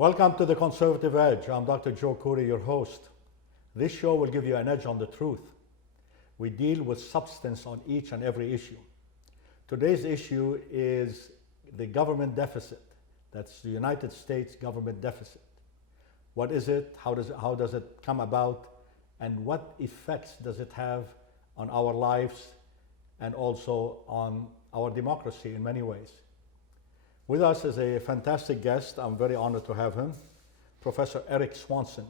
Welcome to The Conservative Edge. I'm Dr. Joe Corey, your host. This show will give you an edge on the truth. We deal with substance on each and every issue. Today's issue is the government deficit. That's the United States government deficit. What is it? How does it come about? And what effects does it have on our lives and also on our democracy in many ways? With us is a fantastic guest. I'm very honored to have him, Professor Eric Swanson.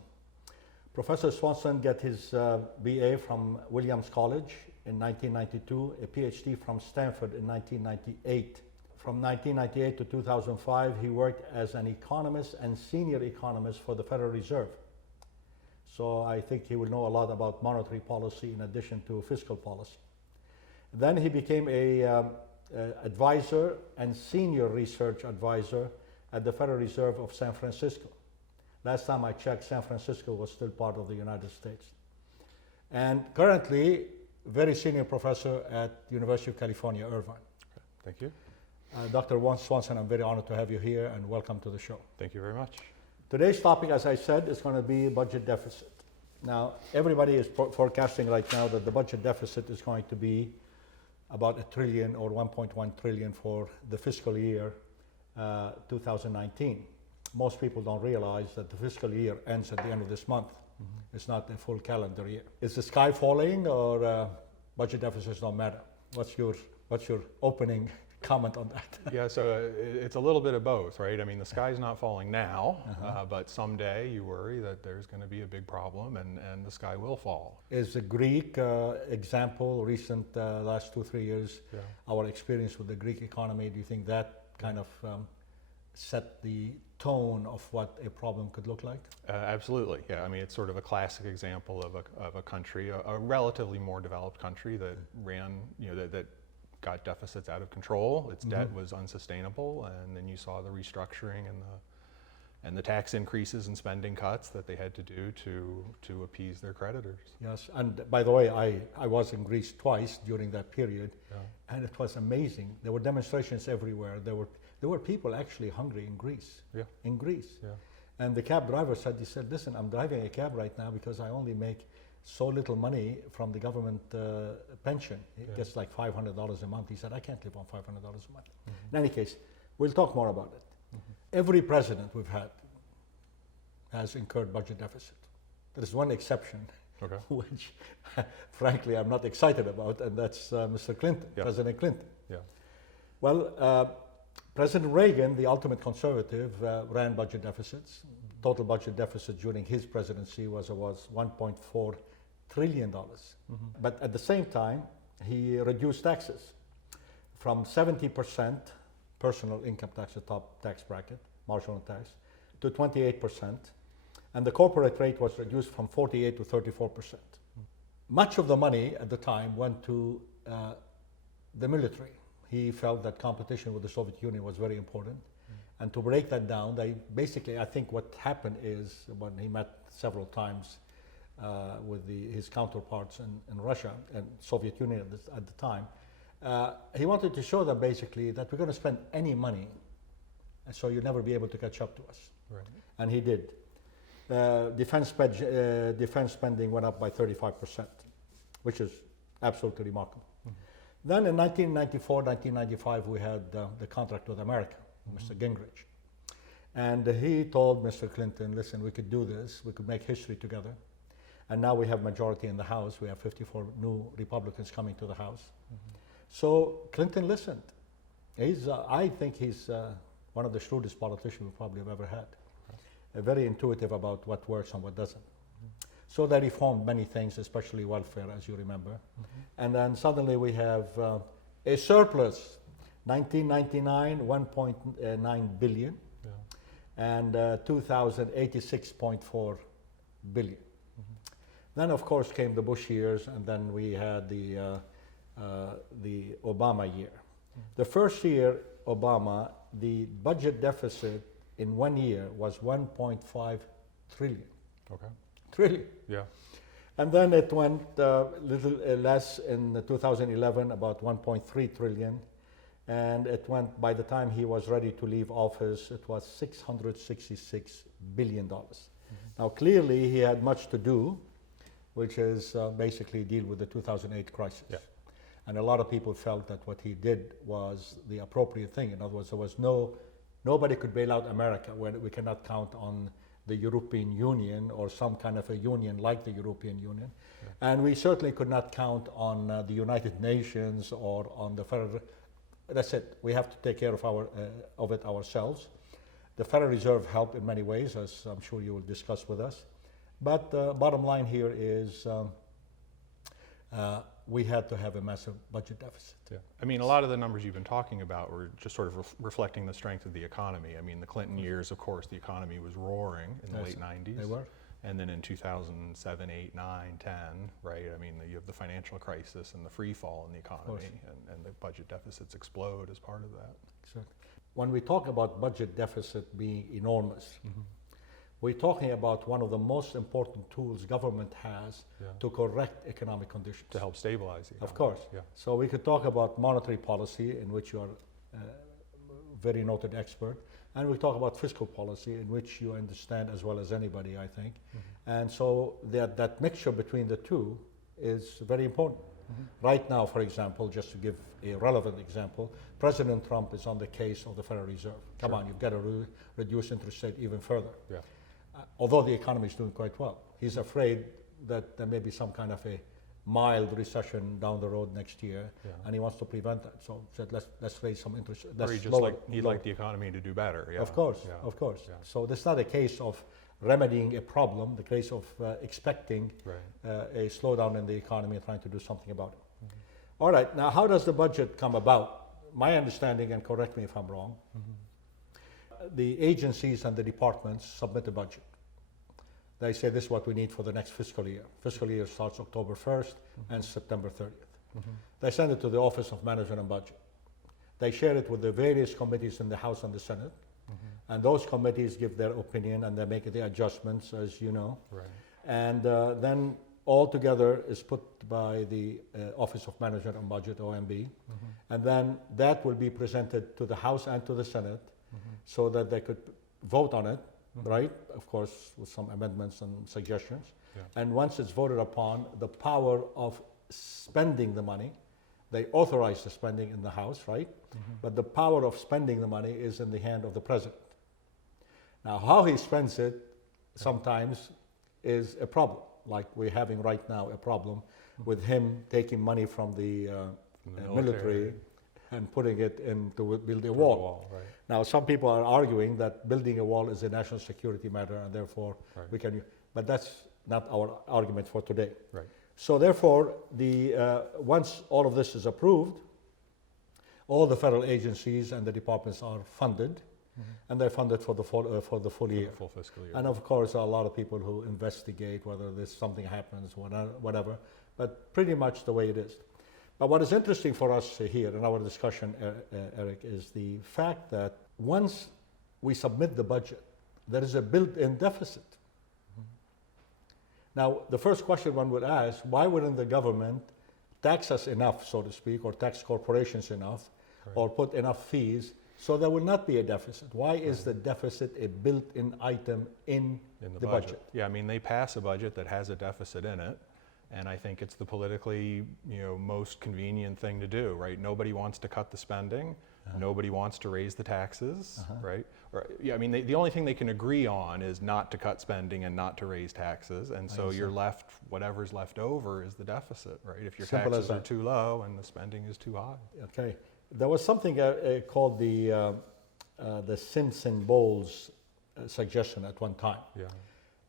Professor Swanson got his BA from Williams College in 1992, a PhD from Stanford in 1998. From 1998 to 2005, he worked as an economist and senior economist for the Federal Reserve. So I think he will know a lot about monetary policy in addition to fiscal policy. Then he became a advisor and senior research advisor at the Federal Reserve of San Francisco. Last time I checked, San Francisco was still part of the United States. And currently, very senior professor at University of California, Irvine. Thank you. Dr. Swanson, I'm very honored to have you here and welcome to the show. Thank you very much. Today's topic, as I said, is going to be budget deficit. Now, everybody is forecasting right now that the budget deficit is going to be about $1 trillion or 1.1 trillion for the fiscal year 2019. Most people don't realize that the fiscal year ends at the end of this month. Mm-hmm. It's not a full calendar year. Is the sky falling or budget deficits don't matter? What's your opening comment on that? Yeah, so it's a little bit of both, right? I mean, the sky's not falling now, but someday you worry that there's going to be a big problem and the sky will fall. Is the Greek example, recent last 2-3 years, our experience with the Greek economy, do you think that kind of set the tone of what a problem could look like? Absolutely, yeah. I mean, it's sort of a classic example of a country, a relatively more developed country that ran, that got deficits out of control. Its debt was unsustainable, and then you saw the restructuring and the tax increases and spending cuts that they had to do to appease their creditors. Yes, and by the way, I was in Greece twice during that period, and it was amazing. There were demonstrations everywhere. There were people actually hungry in Greece. Yeah. In Greece. Yeah. And the cab driver said, listen, I'm driving a cab right now because I only make so little money from the government pension. It gets like $500 a month. He said, I can't live on $500 a month. In any case, we'll talk more about it. Every president we've had has incurred budget deficit. There is one exception, which frankly I'm not excited about, and that's Mr. Clinton, President Clinton. Yeah. Well, President Reagan, the ultimate conservative, ran budget deficits. Total budget deficit during his presidency was $1.4 trillion. But at the same time, he reduced taxes from 70% personal income tax, the top tax bracket, marginal tax, to 28%. And the corporate rate was reduced from 48 to 34%. Much of the money at the time went to the military. He felt that competition with the Soviet Union was very important. And to break that down, I think what happened is when he met several times with his counterparts in Russia and Soviet Union at the time, he wanted to show them basically that we're going to spend any money, and so you'll never be able to catch up to us. Right. And he did. Defense spending went up by 35%, which is absolutely remarkable. Then in 1994, 1995, we had the contract with America, Mr. Gingrich. And he told Mr. Clinton, listen, we could do this, we could make history together. And now we have majority in the House. We have 54 new Republicans coming to the House. So Clinton listened. I think he's one of the shrewdest politicians we probably have ever had. Very intuitive about what works and what doesn't. So they reformed many things, especially welfare, as you remember. And then suddenly we have a surplus. 1999, 1.9 billion, and 2000, 86.4 billion. Then, of course, came the Bush years, and then we had the Obama year. The first year, Obama, the budget deficit in 1 year was 1.5 trillion. Okay. Trillion. Yeah. And then it went little less in 2011, about 1.3 trillion. and it went, by the time he was ready to leave office, it was $666 billion. Now, clearly, he had much to do, which is basically deal with the 2008 crisis. Yeah. And a lot of people felt that what he did was the appropriate thing. In other words, there was nobody could bail out America. We cannot count on the European Union or some kind of a union like the European Union. Yeah. And we certainly could not count on the United Nations or on the Federal. That's it. We have to take care of it ourselves. The Federal Reserve helped in many ways, as I'm sure you will discuss with us. But the bottom line here is we had to have a massive budget deficit. Yeah. I mean, a lot of the numbers you've been talking about were just sort of reflecting the strength of the economy. I mean, the Clinton years, of course, the economy was roaring in the late 90s. They were. And then in 2007, 8, 9, 10, right? I mean, you have the financial crisis and the free fall in the economy, and the budget deficits explode as part of that. Exactly. When we talk about budget deficit being enormous, we're talking about one of the most important tools government has to correct economic conditions. To help stabilize the economy. Of course. Yeah. So we could talk about monetary policy, in which you are a very noted expert, and we talk about fiscal policy, in which you understand as well as anybody, I think. And so that mixture between the two is very important. Right now, for example, just to give a relevant example, President Trump is on the case of the Federal Reserve. Come on, you've got to reduce interest rate even further. Yeah. Although the economy is doing quite well. He's afraid that there may be some kind of a mild recession down the road next year, and he wants to prevent that. So he said, let's raise some interest. Or he'd like the economy to do better. Yeah. Of course, of course. Yeah. So this is not a case of remedying a problem, the case of expecting a slowdown in the economy and trying to do something about it. All right, now how does the budget come about? My understanding, and correct me if I'm wrong, the agencies and the departments submit a budget. They say this is what we need for the next fiscal year. Fiscal year starts October 1st and September 30th. They send it to the Office of Management and Budget. They share it with the various committees in the House and the Senate. And those committees give their opinion and they make the adjustments, as you know. Right. And then all together is put by the Office of Management and Budget, OMB. And then that will be presented to the House and to the Senate so that they could vote on it, right? Of course, with some amendments and suggestions. Yeah. And once it's voted upon, the power of spending the money, they authorize the spending in the House, right? But the power of spending the money is in the hand of the President. Now, how he spends it sometimes is a problem. Like we're having right now a problem with him taking money from the military and putting it in to build a wall. Right. Now, some people are arguing that building a wall is a national security matter and therefore we can, but that's not our argument for today. Right. So therefore, once all of this is approved, all the federal agencies and the departments are funded, and they're funded for the full year. The full fiscal year. And of course, there are a lot of people who investigate whether something happens, whatever, but pretty much the way it is. But what is interesting for us here in our discussion, Eric, is the fact that once we submit the budget, there is a built-in deficit. Now, the first question one would ask, why wouldn't the government tax us enough, so to speak, or tax corporations enough, or put enough fees so there will not be a deficit? Why is the deficit a built-in item in the budget? Yeah, I mean, they pass a budget that has a deficit in it, and I think it's the politically, most convenient thing to do, right? Nobody wants to cut the spending. Nobody wants to raise the taxes, right? I mean, the only thing they can agree on is not to cut spending and not to raise taxes, and so you're left, whatever's left over is the deficit, right? If your taxes are too low and the spending is too high. Okay. There was something called the Simpson-Bowles suggestion at one time. Yeah.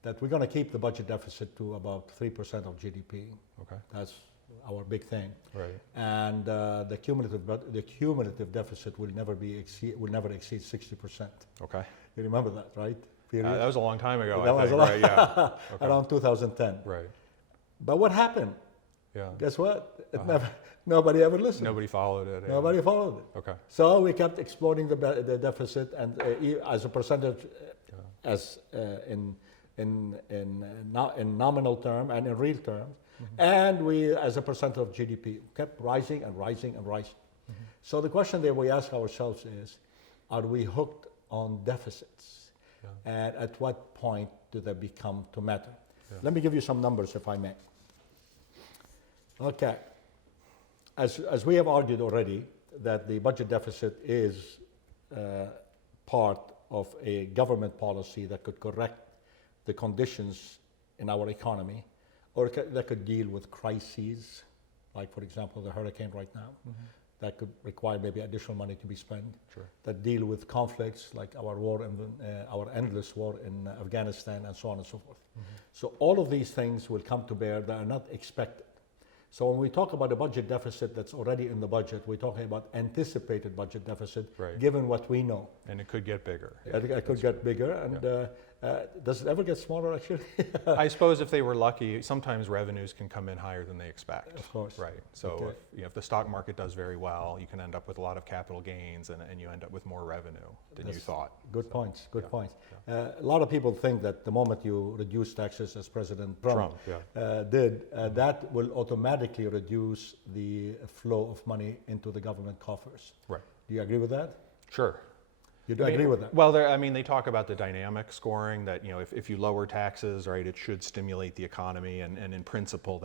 That we're going to keep the budget deficit to about 3% of GDP. Okay. That's our big thing. Right. And the cumulative deficit will never exceed 60%. Okay. You remember that, right? That was a long time ago. That was right? Yeah. Okay. Around 2010. Right. But what happened? Yeah. Guess what? Nobody ever listened. Nobody followed it. Nobody followed it. Okay. So we kept exploding the deficit, and as a percentage, in nominal term and in real terms, and we, as a percent of GDP, kept rising and rising and rising. So the question that we ask ourselves is, are we hooked on deficits? And at what point do they become to matter? Let me give you some numbers, if I may. Okay. As we have argued already, that the budget deficit is part of a government policy that could correct the conditions in our economy, or that could deal with crises, like, for example, the hurricane right now, that could require maybe additional money to be spent, that deal with conflicts like our endless war in Afghanistan, and so on and so forth. So all of these things will come to bear that are not expected. So when we talk about a budget deficit that's already in the budget, we're talking about anticipated budget deficit, given what we know. And it could get bigger. It could get bigger, and does it ever get smaller, actually? I suppose if they were lucky, sometimes revenues can come in higher than they expect. Of course. Right. So if the stock market does very well, you can end up with a lot of capital gains, and you end up with more revenue than you thought. Good points. Good points. A lot of people think that the moment you reduce taxes, as President Trump did, that will automatically reduce the flow of money into the government coffers. Right. Do you agree with that? Sure. You do agree with that? Well, they talk about the dynamic scoring, that if you lower taxes, right, it should stimulate the economy, and in principle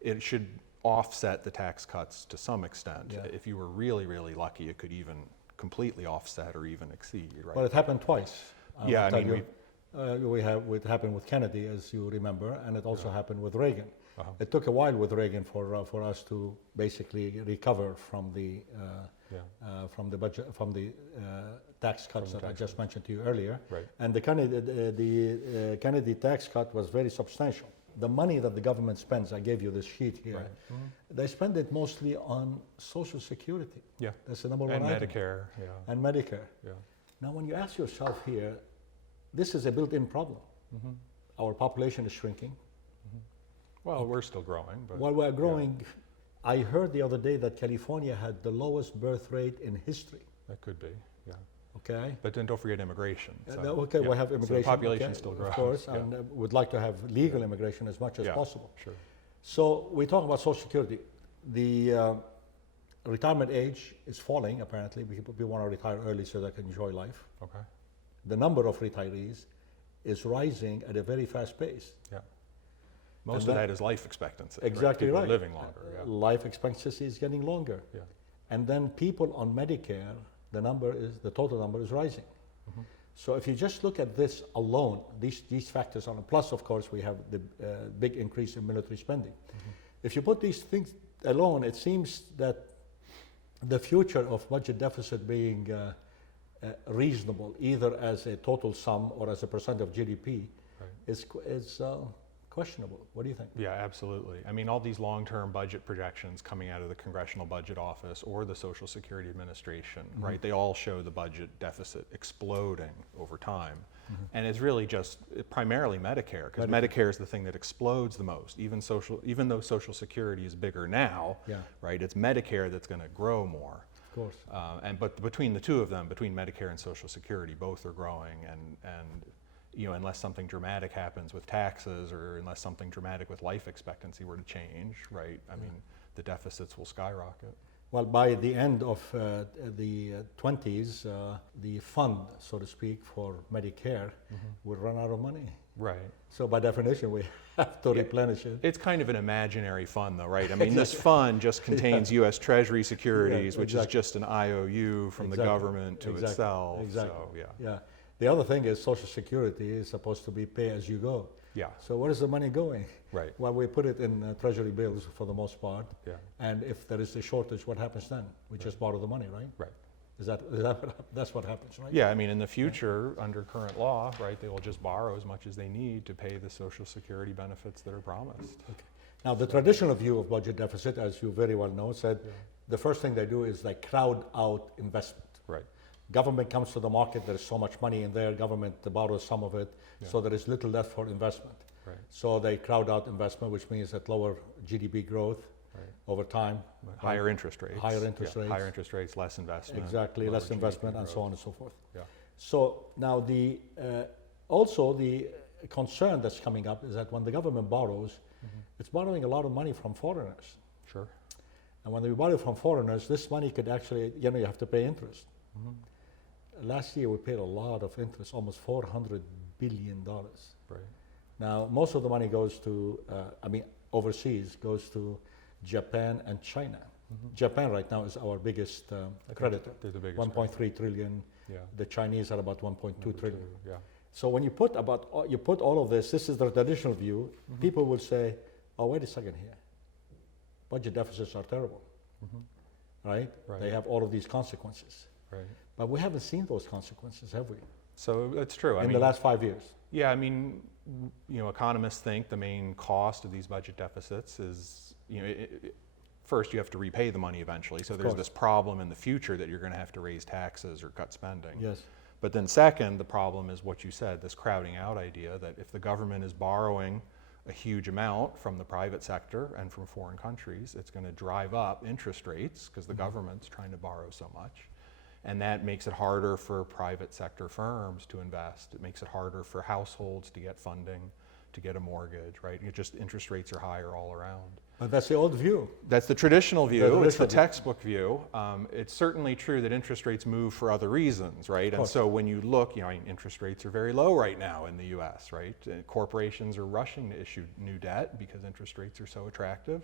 it should offset the tax cuts to some extent. If you were really, really lucky, it could even completely offset or even exceed. Right. Well, it happened twice. It happened with Kennedy, as you remember, and it also happened with Reagan. It took a while with Reagan for us to basically recover from the tax cuts that I just mentioned to you earlier. Right. And the Kennedy tax cut was very substantial. The money that the government spends, I gave you this sheet here, they spend it mostly on Social Security. Yeah. That's the number one item. Medicare. And Medicare. Yeah. Now, when you ask yourself here, this is a built-in problem. Our population is shrinking. Well, we're still growing. But while we're growing, I heard the other day that California had the lowest birth rate in history. That could be, Okay. But then don't forget immigration. We'll have immigration. So the population still grows. Of course, and would like to have legal immigration as much as possible. Sure. So we talk about Social Security. The retirement age is falling, apparently. People want to retire early so they can enjoy life. Okay. The number of retirees is rising at a very fast pace. Yeah. Most of that is life expectancy. Exactly right. Living longer. Life expectancy is getting longer. Yeah. And then people on Medicare, the total number is rising. So if you just look at this alone, these factors on, plus of course we have the big increase in military spending. If you put these things alone, it seems that the future of budget deficit being reasonable, either as a total sum or as a percent of GDP, is questionable. What do you think? Yeah, absolutely. I mean, all these long-term budget projections coming out of the Congressional Budget Office or the Social Security Administration, right? They all show the budget deficit exploding over time. And it's really just primarily Medicare, because Medicare is the thing that explodes the most. Even though Social Security is bigger now, right? It's Medicare that's going to grow more. Of course. But between the two of them, between Medicare and Social Security, both are growing, and unless something dramatic happens with taxes, or unless something dramatic with life expectancy were to change, right? I mean, the deficits will skyrocket. Well, by the end of the 20s, the fund, so to speak, for Medicare will run out of money. Right. So by definition, we have to replenish it. It's kind of an imaginary fund, though, right? I mean, this fund just contains U.S. Treasury securities, which is just an IOU from the government to itself. Exactly. So, The other thing is Social Security is supposed to be pay as you go. Yeah. So where is the money going? Right. Well, we put it in Treasury bills for the most part. Yeah. And if there is a shortage, what happens then? We just borrow the money, right? Right. That's what happens, right? Yeah, I mean, in the future, under current law, right, they will just borrow as much as they need to pay the Social Security benefits that are promised. Okay. Now, the traditional view of budget deficit, as you very well know, said the first thing they do is they crowd out investment. Right. Government comes to the market, there is so much money in there, government borrows some of it, so there is little left for investment. Right. So they crowd out investment, which means that lower GDP growth over time. Higher interest rates. Higher interest rates. Higher interest rates, less investment. Exactly, less investment and so on and so forth. Yeah. So now also the concern that's coming up is that when the government borrows, it's borrowing a lot of money from foreigners. Sure. And when we borrow from foreigners, this money could actually, you know, you have to pay interest. Last year we paid a lot of interest, almost $400 billion. Right. Now, most of the money goes to, overseas, goes to Japan and China. Japan right now is our biggest creditor. They're the biggest. 1.3 trillion. Yeah. The Chinese are about 1.2 trillion. Yeah. So when you put all of this is the traditional view, people will say, oh, wait a second here. Budget deficits are terrible, right? They have all of these consequences. Right. But we haven't seen those consequences, have we? So that's true. In the last 5 years. Yeah, I mean, you know, economists think the main cost of these budget deficits is, you know, first you have to repay the money eventually. So there's this problem in the future that you're going to have to raise taxes or cut spending. Yes. But then second, the problem is what you said, this crowding out idea that if the government is borrowing a huge amount from the private sector and from foreign countries, it's going to drive up interest rates because the government's trying to borrow so much. And that makes it harder for private sector firms to invest. It makes it harder for households to get funding, to get a mortgage, right? It just, interest rates are higher all around. But that's the old view. That's the traditional view. It's the traditional view. textbook view. It's certainly true that interest rates move for other reasons, right? And so when you look, you know, interest rates are very low right now in the U.S., right? Corporations are rushing to issue new debt because interest rates are so attractive.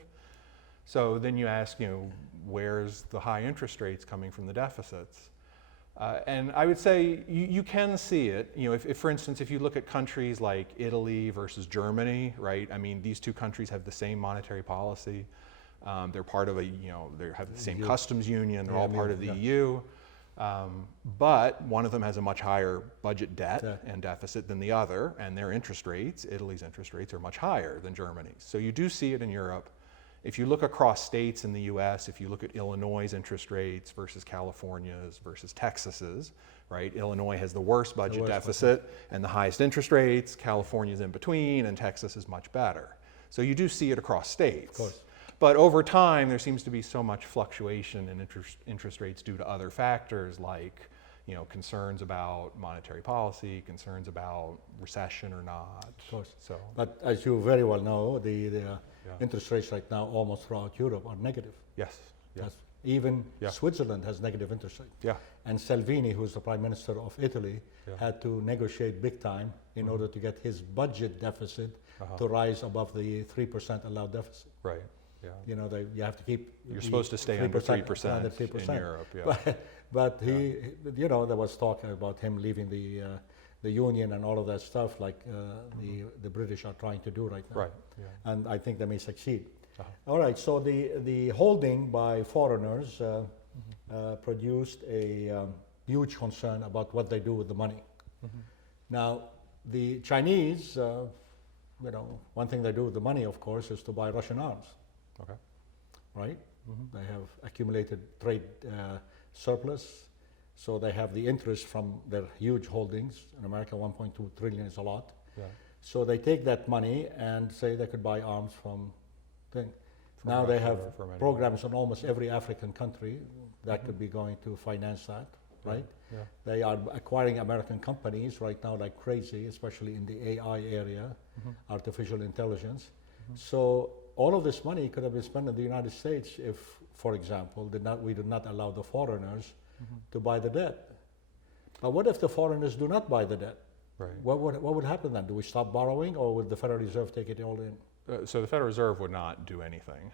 So then you ask, you know, where's the high interest rates coming from the deficits? And I would say you can see it, you know, if for instance, if you look at countries like Italy versus Germany, right? I mean, these two countries have the same monetary policy. They're part of they have the same customs union, they're all part of the EU. But one of them has a much higher budget debt and deficit than the other, and their interest rates, Italy's interest rates, are much higher than Germany's. So you do see it in Europe. If you look across states in the US, if you look at Illinois' interest rates versus California's versus Texas's, right? Illinois has the worst budget deficit and the highest interest rates. California's in between, and Texas is much better. So you do see it across states. Of course. But over time, there seems to be so much fluctuation in interest rates due to other factors like, you know, concerns about monetary policy, concerns about recession or not. Of course. So, but as you very well know, the interest rates right now almost throughout Europe are negative. yes. Yeah. Even Switzerland has negative interest rate. Yeah. And Salvini, who's the prime minister of Italy, had to negotiate big time in order to get his budget deficit to rise above the 3% allowed deficit. Right. Yeah. You know, you have to keep. You're supposed to stay under 3% in Europe. Yeah. But he, you know, there was talk about him leaving the union and all of that stuff, like the British are trying to do right now. Right. Yeah. And I think they may succeed. All right. So the holding by foreigners produced a huge concern about what they do with the money. Now, the Chinese, you know, one thing they do with the money, of course, is to buy Russian arms. Okay. Right? They have accumulated trade surplus, so they have the interest from their huge holdings. In America, 1.2 trillion is a lot. Yeah. So they take that money and say they could buy arms from thing. Now Russia, they have programs in almost every African country that could be going to finance that, right? Yeah. They are acquiring American companies right now like crazy, especially in the AI area, artificial intelligence. So all of this money could have been spent in the United States if, for example, we did not allow the foreigners to buy the debt. But what if the foreigners do not buy the debt? Right. What would happen then? Do we stop borrowing, or would the Federal Reserve take it all in? So the Federal Reserve would not do anything.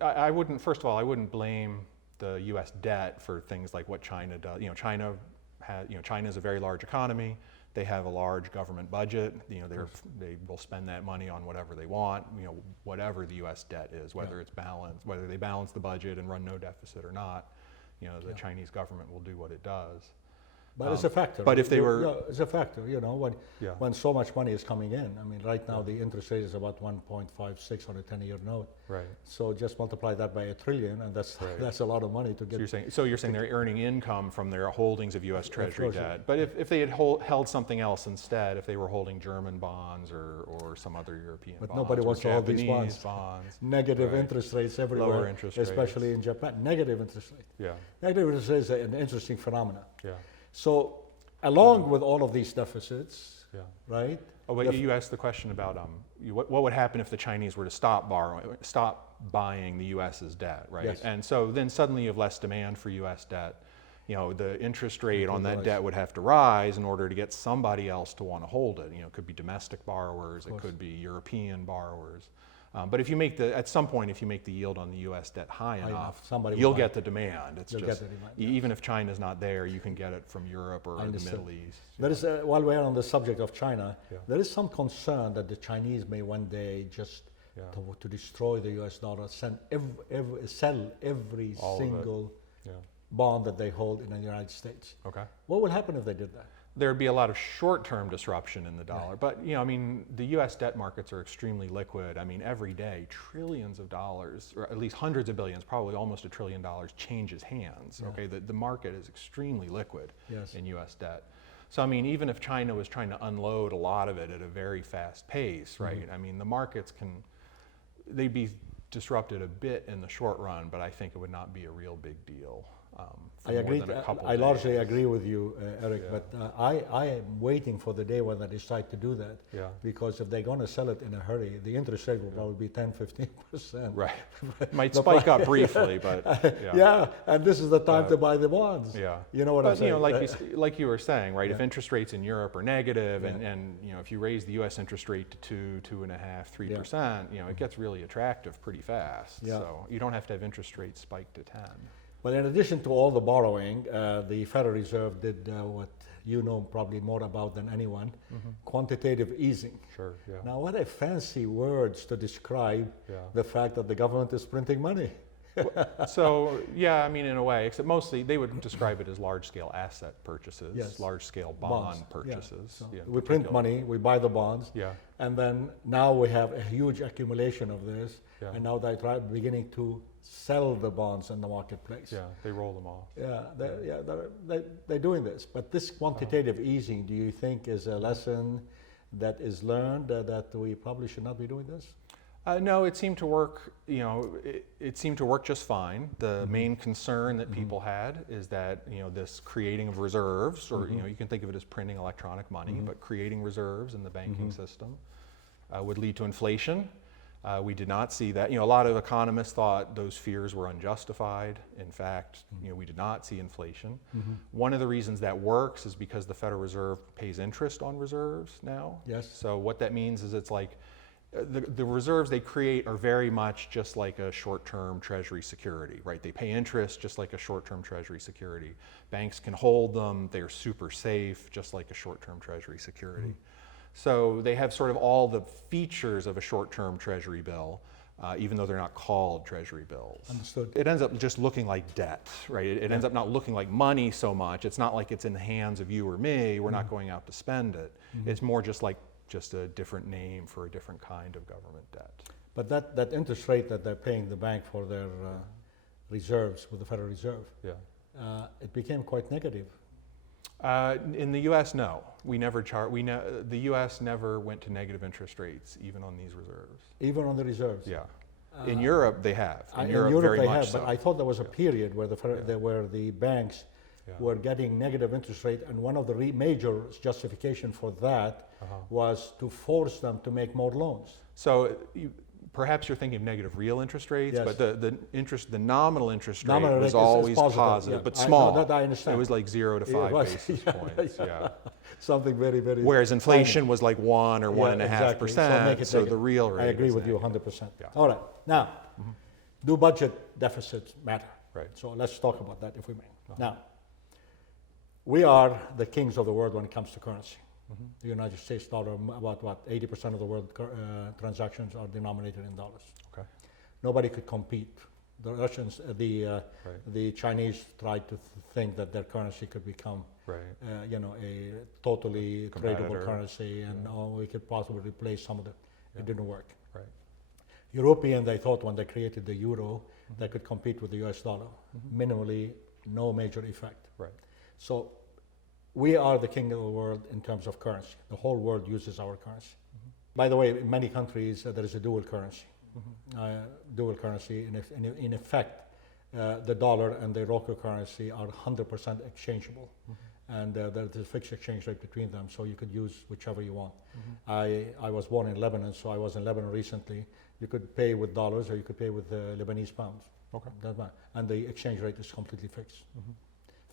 I wouldn't. First of all, I wouldn't blame the U.S. debt for things like what China does. You know, China is a very large economy. They have a large government budget. You know, they will spend that money on whatever they want. You know, whatever the U.S. debt is, whether it's balanced, whether they balance the budget and run no deficit or not. You know, the Chinese government will do what it does. But it's a factor. But if they were, it's a factor. You know, when so much money is coming in. I mean, right now the interest rate is about 1.56 on a 10-year note. Right. So just multiply that by $1 trillion, and that's a lot of money to get. So you're saying they're earning income from their holdings of U.S. Treasury debt. But if they had held something else instead, if they were holding German bonds or some other European bonds, nobody wants to hold these bonds. Negative interest rates everywhere, lower interest especially in Japan. Negative interest rate. Yeah. Negative interest rate is an interesting phenomenon. Yeah. So, along with all of these deficits, right? Oh, but you asked the question about what would happen if the Chinese were to stop buying the U.S.'s debt, right? Yes. And so then suddenly you have less demand for U.S. debt. The interest rate on that rise. debt would have to rise in order to get somebody else to want to hold it. It could be domestic borrowers, it could be European borrowers. But at some point, if you make the yield on the U.S. debt high enough, you'll get the demand. Even if China's not there, you can get it from Europe or the Middle East. There is, while we're on the subject of China, there is some concern that the Chinese may one day just to destroy the U.S. dollar, sell every single bond that they hold in the United States. Okay. What would happen if they did that? There'd be a lot of short-term disruption in the dollar, but the U.S. debt markets are extremely liquid. Every day, trillions of dollars, or at least hundreds of billions, probably almost $1 trillion, changes hands. Yeah. Okay, the market is extremely liquid in U.S. debt. So even if China was trying to unload a lot of it at a very fast pace, right? The markets they'd be disrupted a bit in the short run, but I think it would not be a real big deal. I agree. I largely agree with you, Eric. But I am waiting for the day when they decide to do that. Yeah. Because if they're going to sell it in a hurry, the interest rate will probably be 10-15%. Right. Might spike up briefly, but and this is the time to buy the bonds. Yeah. You know what I'm saying? Like you were saying, right? If interest rates in Europe are negative, and if you raise the U.S. interest rate to 2.5%, 3%, it gets really attractive pretty fast. Yeah. So you don't have to have interest rates spike to 10. But in addition to all the borrowing, the Federal Reserve did what you know probably more about than anyone, quantitative easing. Sure, yeah. Now, what a fancy words to describe the fact that the government is printing money. So, in a way, except mostly they would describe it as large-scale asset purchases, large-scale bond purchases. Yeah. So we print money, we buy the bonds, and then now we have a huge accumulation of this, and now they're beginning to sell the bonds in the marketplace. Yeah, they roll them off. They're doing this. But this quantitative easing, do you think is a lesson that is learned that we probably should not be doing this? No, it seemed to work. It seemed to work just fine. The main concern that people had is that this creating of reserves, or you can think of it as printing electronic money, but creating reserves in the banking system would lead to inflation. We did not see that. A lot of economists thought those fears were unjustified. In fact, we did not see inflation. One of the reasons that works is because the Federal Reserve pays interest on reserves now. Yes. So what that means is it's like the reserves they create are very much just like a short-term treasury security, right? They pay interest just like a short-term treasury security. Banks can hold them. They're super safe, just like a short-term treasury security. So they have sort of all the features of a short-term treasury bill, even though they're not called treasury bills. Understood. It ends up just looking like debt, right? It ends up not looking like money so much. It's not like it's in the hands of you or me. We're not going out to spend it. It's more just like a different name for a different kind of government debt. But that interest rate that they're paying the bank for their reserves with the Federal Reserve, it became quite negative. In the U.S., no. The U.S. never went to negative interest rates, even on these reserves. Even on the reserves? Yeah. In Europe, they have. In Europe very they much have, so. but I thought there was a period where the banks were getting negative interest rate, and one of the major justification for that was to force them to make more loans. So perhaps you're thinking of negative real interest rates, but the nominal interest rate was always positive, but small. That I understand. It was like 0 to 5 basis points. Something very, very. Whereas inflation was like 1 or 1.5%. Exactly. So the real rate. I agree with you 100%. All right. Now, do budget deficits matter? Right. So let's talk about that, if we may. Now, we are the kings of the world when it comes to currency. The United States dollar, about 80% of the world transactions are denominated in dollars. Okay. Nobody could compete. The Russians, the Chinese tried to think that their currency could become, a totally tradable currency, and we could possibly replace some of it. It didn't work. Right. European, they thought when they created the euro, they could compete with the US dollar. Minimally, no major effect. Right. So we are the king of the world in terms of currency. The whole world uses our currency. By the way, in many countries, there is a dual currency. Dual currency, in effect, the dollar and the local currency are 100% exchangeable. and there's a fixed exchange rate between them, so you could use whichever you want. I was born in Lebanon, so I was in Lebanon recently. You could pay with dollars or you could pay with Lebanese pounds. Okay. And the exchange rate is completely fixed.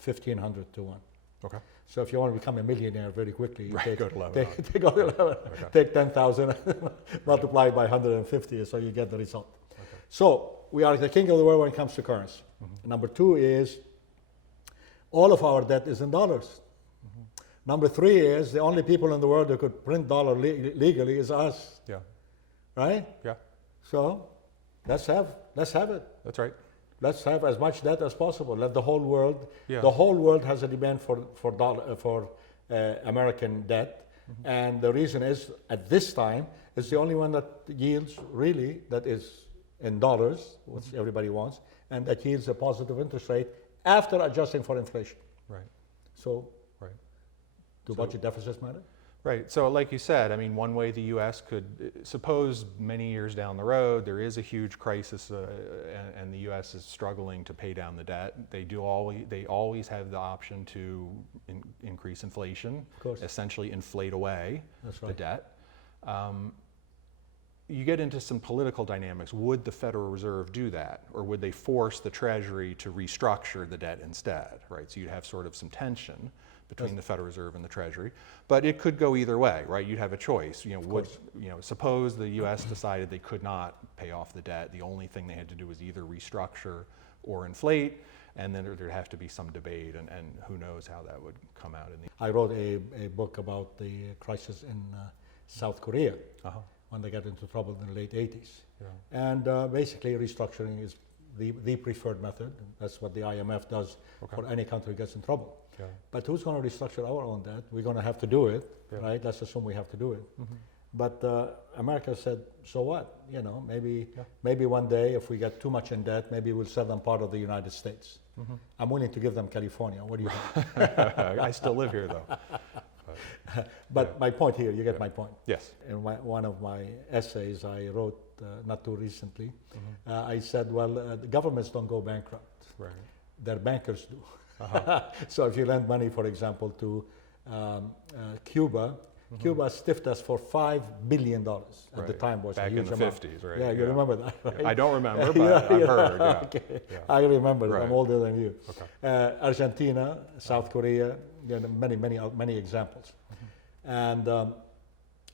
1,500 to 1. Okay. So if you want to become a millionaire very quickly, you Right, go to Lebanon. go to Lebanon, Okay. take 10,000, multiply by 150, so you get the result. Okay. So we are the king of the world when it comes to currency. Number 2 is all of our debt is in dollars. Number 3 is the only people in the world who could print dollar legally is us, Yeah. right? Yeah. So let's have it. That's right. Let's have as much debt as possible. Let the whole world. Yeah. The whole world has a demand for American debt, and the reason is at this time it's the only one that yields really that is in dollars, which everybody wants, and that yields a positive interest rate after adjusting for inflation. Right. So, Right. do budget deficits matter? Right. So, like you said, I mean, one way the U.S. could suppose many years down the road there is a huge crisis, and the U.S. is struggling to pay down the debt. They always have the option to increase inflation, Of course. essentially inflate away That's the right. debt. You get into some political dynamics. Would the Federal Reserve do that, or would they force the Treasury to restructure the debt instead? Right. So you'd have sort of some tension between the Federal Reserve and the Treasury, but it could go either way, right? You'd have a choice. Suppose the U.S. decided they could not pay off the debt. The only thing they had to do was either restructure or inflate, and then there'd have to be some debate, and who knows how that would come out in the. I wrote a book about the crisis in South Korea when they got into trouble in the late 80s. Yeah. And basically restructuring is the preferred method. That's what the IMF does for any country that gets in trouble. Yeah. But who's going to restructure our own debt? We're going to have to do it, Yeah. right? Let's assume we have to do it. But America said, so what? You know, maybe one day if we get too much in debt, maybe we'll sell them part of the United States. I'm willing to give them California. What do you think? I still live here, though. But my point here, you get my point. Yes. In one of my essays I wrote not too recently, I said, well, the governments don't go bankrupt. Right. Their bankers do. So if you lend money, for example, to Cuba, Cuba stiffed us for $5 billion at the time. Was back a huge in the amount. 50s, right? Yeah, you remember that, right? I don't remember, but I've heard. Yeah. Okay. Yeah. I remember it. Right. I'm older than you. Okay. Argentina, South Korea, many examples. And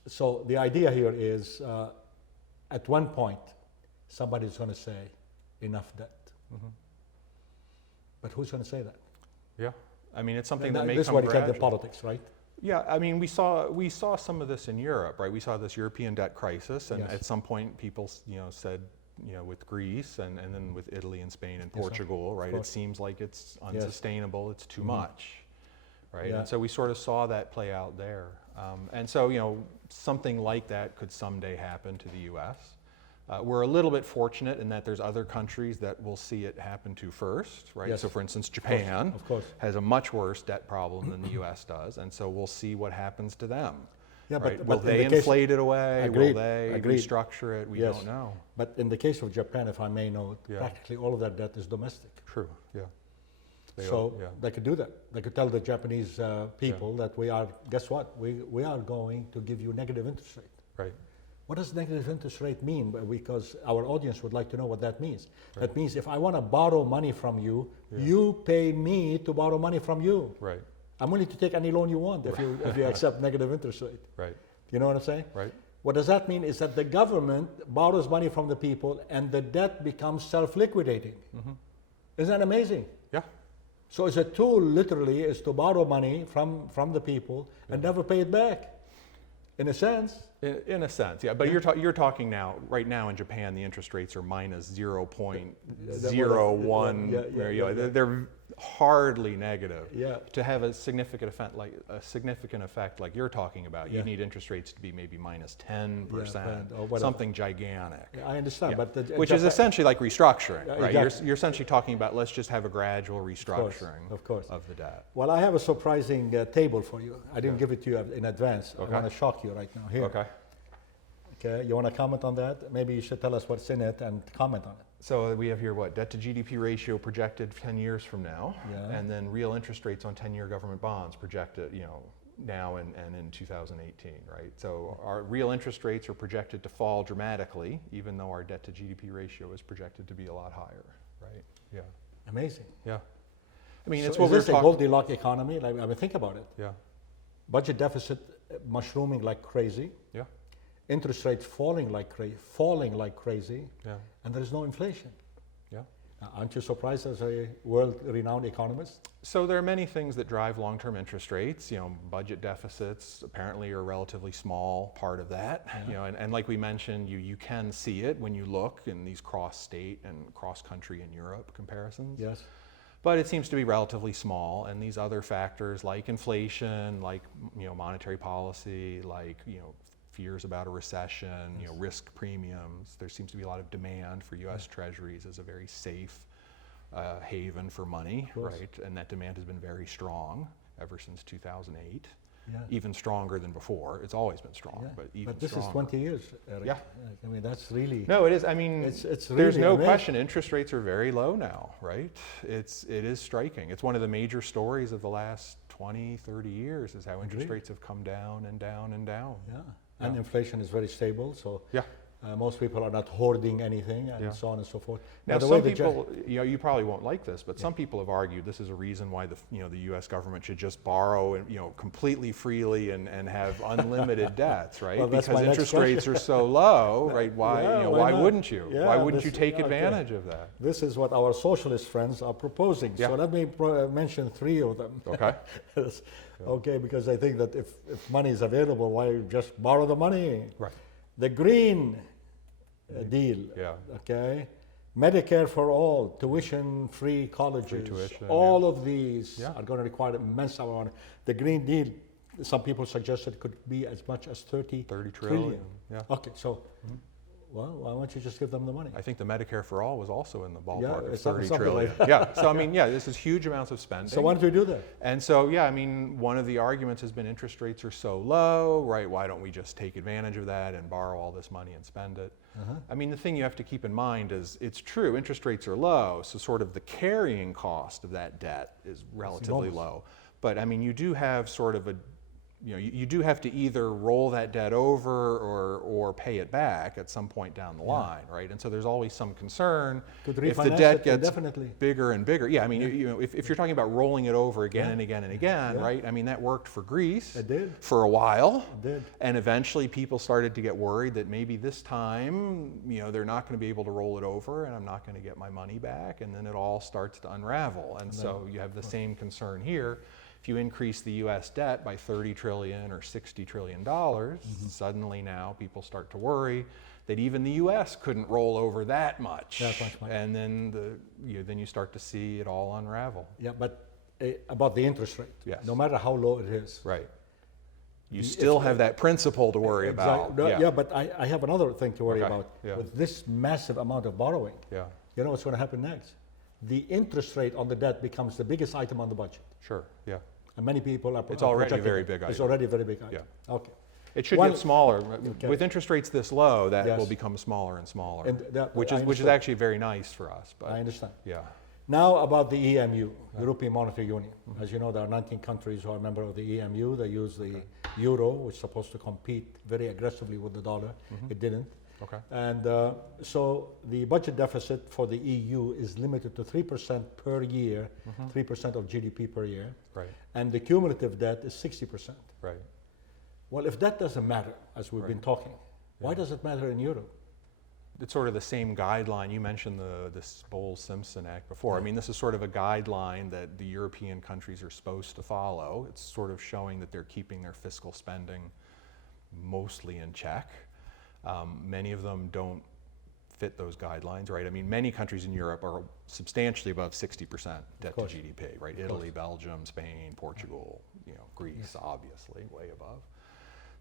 so the idea here is, at one point, somebody's going to say, enough debt. But who's going to say that? Yeah. I mean, it's something that may This is come where you get the gradually. politics, right? Yeah, I mean, we saw some of this in Europe, right? We saw this European debt crisis, and Yes. at some point, people, said, with Greece and then with Italy and Spain and Yes, sir. Portugal, right? It course. seems like it's unsustainable. It's too much, right? Yeah. And so we sort of saw that play out there, and so something like that could someday happen to the U.S. We're a little bit fortunate in that there's other countries that will see it happen to first, right? Yes. So for instance, Japan Of course. has a much worse debt problem than the U.S. does, and so we'll see what happens to them. Yeah, right? but Will in they the case- inflate it away? Agreed, Will they agreed. restructure it? We Yes. don't know. But in the case of Japan, if I may note, Yeah. practically all of that debt is domestic. True. Yeah. So yeah. they could do that. They could tell the Japanese people that guess what? We are going to give you negative interest rate. Right. What does negative interest rate mean? Because our audience would like to know what that means. That means if I want to borrow money from you, you pay me to borrow money from you. Right. I'm willing to take any loan you want if you accept negative interest rate. Right. You know what I'm saying? Right. What does that mean is that the government borrows money from the people and the debt becomes self-liquidating. Isn't that amazing? Yeah. So it's a tool, literally, is to borrow money from the people and never pay it back, in a sense. In a sense, yeah. But you're talking now, right now in Japan, the interest rates are minus 0.01. They're hardly negative. Yeah. To have a significant effect like you're talking about, you Yeah. need interest rates to be maybe minus 10%, or whatever. something gigantic. Yeah, I understand, Yeah. but Which is essentially like restructuring, Yeah, right? exactly. You're essentially talking about let's just have a gradual restructuring of course. of the debt. Well, I have a surprising table for you. I didn't give it to you in advance. Okay. I want to shock you right now. Here. Okay. Okay. You want to comment on that? Maybe you should tell us what's in it and comment on it. So we have here what, debt to GDP ratio projected 10 years from now, and then real interest rates on 10-year government bonds projected, now and in 2018, right? So our real interest rates are projected to fall dramatically, even though our debt to GDP ratio is projected to be a lot higher, right? Yeah. Amazing. Yeah. I mean, So it's what is we're this a talking. Goldilocks economy? Like, I mean, think about it. Yeah. Budget deficit mushrooming like crazy. Yeah. Interest rates falling like crazy. Yeah. And there is no inflation. Yeah. Aren't you surprised as a world-renowned economist? So there are many things that drive long-term interest rates. Budget deficits apparently are a relatively small part of that. And like we mentioned, you can see it when you look in these cross-state and cross-country and Europe comparisons. Yes. But it seems to be relatively small, and these other factors like inflation, like monetary policy, like fears about a recession, risk premiums. There seems to be a lot of demand for U.S. Treasuries as a very safe haven for money, right? And that demand has been very strong ever since 2008. Yeah. Even stronger than before. It's always been strong, but even this stronger. is 20 years, Eric. Yeah. I mean, that's really... No, it is. I mean, it's there's really no amazing. question interest rates are very low now, right? It is striking. It's one of the major stories of the last 20, 30 years is how interest rates have come down and down and down. Yeah. And inflation is very stable, so yeah. Most people are not hoarding anything, and so on and so forth. Now, some people, you probably won't like this, but some people have argued this is a reason why the U.S. government should just borrow, completely freely and have unlimited debts, right? Well, because interest rates are so low, right? Why, why wouldn't you? Yeah, why wouldn't you take advantage of that? This is what our socialist friends are proposing. So let me mention 3 of them. Okay. Okay, because I think that if money is available, why just borrow the money? Right. The Green Deal, okay? Medicare for all, tuition-free colleges, all of these are going to require immense amount of money. The Green Deal, some people suggested could be as much as 30 trillion. Yeah. Okay, so, well, why don't you just give them the money? I think the Medicare for all was also in the ballpark of something 30 trillion. like Yeah, so I mean, this is huge amounts of spending. So why don't we do that? And so, I mean, one of the arguments has been interest rates are so low, right? Why don't we just take advantage of that and borrow all this money and spend it? I mean, the thing you have to keep in mind is it's true, interest rates are low, so sort of the carrying cost of that debt is relatively low. But I mean, you do have sort of a you do have to either roll that debt over or pay it back at some point down the line, right? And so there's always some concern if the debt gets bigger and bigger. Yeah, I mean, if you're talking about rolling it over again and again and again, right? I mean, that worked for Greece for a while, and eventually people started to get worried that maybe this time, they're not going to be able to roll it over, and I'm not going to get my money back, and then it all starts to unravel. And so you have the same concern here. If you increase the U.S. debt by $30 trillion or $60 trillion, suddenly now people start to worry that even the U.S. couldn't roll over that much. And then then you start to see it all unravel. Yeah, but about the interest rate, no matter how low it is. Right. You still have that principle to worry about. Yeah, but I have another thing to worry about. With this massive amount of borrowing, you know what's going to happen next? The interest rate on the debt becomes the biggest item on the budget. Sure, yeah. And many people are It's already a very big item. It's already a very big item. Yeah. Okay. It should get smaller. With interest rates this low, that will become smaller and smaller, which is actually very nice for us. But I understand. Yeah. Now about the EMU, European Monetary Union. As you know, there are 19 countries who are a member of the EMU. They use the euro, which is supposed to compete very aggressively with the dollar. It didn't. Okay. And so the budget deficit for the EU is limited to 3% per year, 3% of GDP per year. Right. And the cumulative debt is 60%. Right. Well, if that doesn't matter, as we've been talking, why does it matter in Europe? It's sort of the same guideline. You mentioned this Bowles-Simpson Act before. I mean, this is sort of a guideline that the European countries are supposed to follow. It's sort of showing that they're keeping their fiscal spending mostly in check. Many of them don't fit those guidelines, right? I mean, many countries in Europe are substantially above 60% debt to GDP, right? Italy, Belgium, Spain, Portugal, Greece, obviously, way above.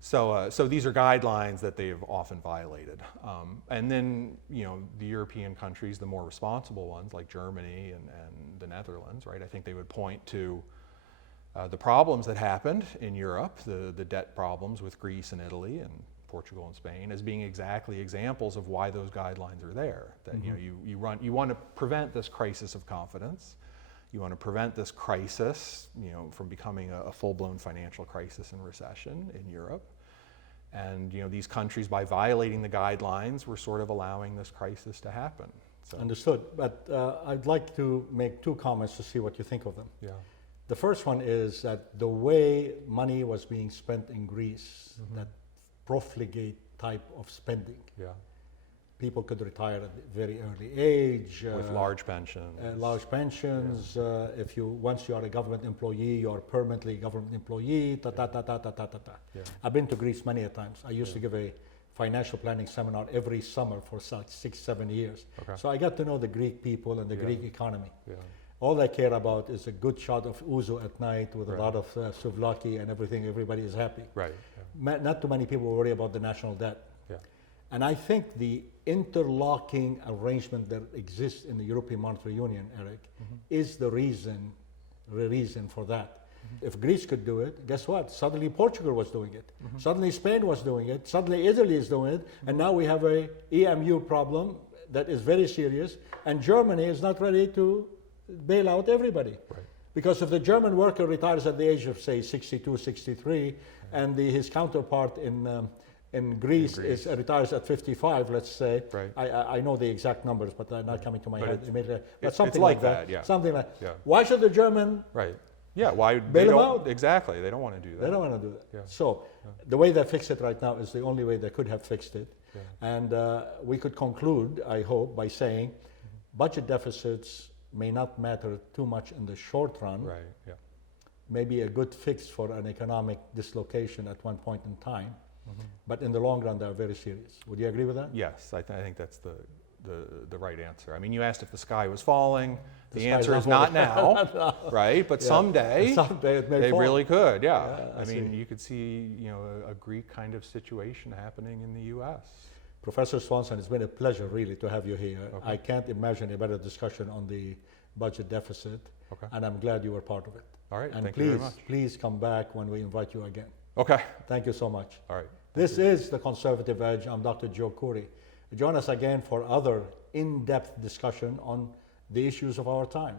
So these are guidelines that they've often violated. And then, the European countries, the more responsible ones, like Germany and the Netherlands, right? I think they would point to the problems that happened in Europe, the debt problems with Greece and Italy, and Portugal and Spain as being exactly examples of why those guidelines are there. That you want to prevent this crisis of confidence. You want to prevent this crisis, from becoming a full-blown financial crisis and recession in Europe. And these countries, by violating the guidelines, were sort of allowing this crisis to happen. So. Understood. But I'd like to make 2 comments to see what you think of them. Yeah. The first one is that the way money was being spent in Greece, that profligate type of spending, people could retire at a very early age. With large pensions. Large pensions. Once you are a government employee, you are permanently a government employee. I've been to Greece many a times. I used to give a financial planning seminar every summer for 6-7 years. Okay. So I got to know the Greek people and the Greek economy. Yeah. All they care about is a good shot of ouzo at night with a lot of souvlaki and everything. Everybody is happy. Right. Not too many people worry about the national debt. Yeah. And I think the interlocking arrangement that exists in the European Monetary Union, Eric, is the reason for that. If Greece could do it, guess what? Suddenly Portugal was doing it. Suddenly Spain was doing it. Suddenly Italy is doing it. And now we have a EMU problem that is very serious. And Germany is not ready to bail out everybody. Right. Because if the German worker retires at the age of, say, 62, 63, and his counterpart in Greece retires at 55, let's say. Right. I know the exact numbers, but they're not coming to my head immediately. But something like that. Yeah. Something like. Yeah. Why should the German? Right. Yeah. Why bail them out? Exactly. They don't want to do that. They don't want to do that. Yeah. So the way they fix it right now is the only way they could have fixed it. Yeah. And we could conclude, I hope, by saying budget deficits may not matter too much in the short run. Right. Yeah. Maybe a good fix for an economic dislocation at one point in time. But in the long run, they are very serious. Would you agree with that? Yes, I think that's the right answer. I mean, you asked if the sky was falling. The answer is not now, right? But someday it may they fall. Really could. Yeah. I mean, you could see a Greek kind of situation happening in the U.S. Professor Swanson, it's been a pleasure really to have you here. Okay. I can't imagine a better discussion on the budget deficit, and I'm glad you were part of it. All right. And thank you very much. Please come back when we invite you again. Okay. Thank you so much. All right. This is The Conservative Edge. I'm Dr. Joe Khoury. Join us again for other in-depth discussion on the issues of our time.